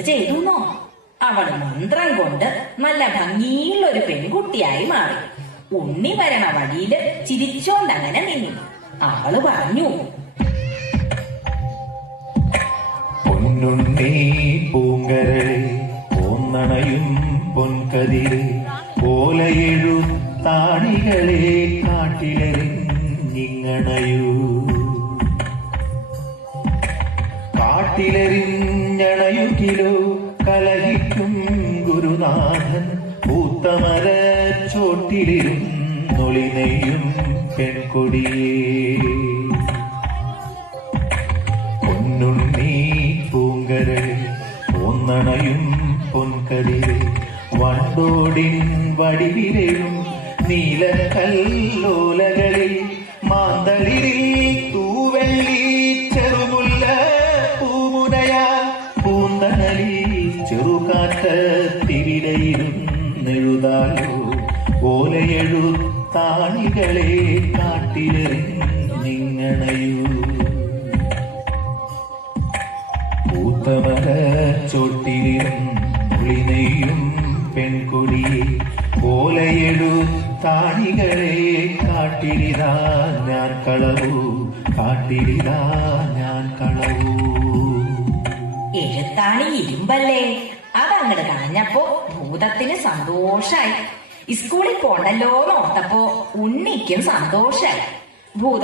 എന്ത് ചെയ്തുന്നോ? അവള് മന്ത്രം കൊണ്ട് നല്ല ഭംഗിയുള്ള ഒരു പെൺകുട്ടിയായി മാറി. ഉണ്ണി വരണ വഴിയില് ചിരിച്ചോണ്ടങ്ങനെ നിന്നു. അവള് പറഞ്ഞു, പൊന്നുണ്ണി പൂങ്കരളെ പോന്നണയും പൊൻകതിരെ ഓലയെഴുത്താണികളെ കാട്ടിലെറിഞ്ഞിങ്ങണയൂ. കാട്ടിലെറിഞ്ഞണയുകിലോ കലഹിക്കും ഗുരുനാഥൻ പൂത്തമര ചോട്ടിലിരുന്നൊളിനെയും പെൺകൊടിയേ. പൊന്നുണ്ണി പൂങ്കരളെ പോന്നണയും പൊൻകതിരെ വണ്ടോടിൻ വടിവിലെയും നീലക്കല്ലോലകളിൽ മാന്തളിരിൽ തൂവെള്ളി ചെറുമുല്ല പൂമുനയാ പൂന്തണലി ചെറുകാറ്റത്തിവിടയിരുന്നെഴുതാലോ ഓലയെഴുത്താണികളെ കാട്ടിലെറിഞ്ഞിങ്ങണയൂ. പൂത്തമര ചോട്ടിലിരുന്നൊളിനെയും പെൺകൊടിയെ ഓലയെഴുത്താണികളെ കാട്ടിലിതാ ഞാൻ കളവൂ, കാട്ടിലിതാ ഞാൻ കളവൂ. എഴുത്താണി ഇരുമ്പല്ലേ? അതങ്ങട് കളഞ്ഞപ്പോ ഭൂതത്തിന് സന്തോഷായി. സ്കൂളിൽ പോണ്ടല്ലോ ഓർത്തപ്പോ ഉണ്ണിക്കും സന്തോഷായി. ഭൂത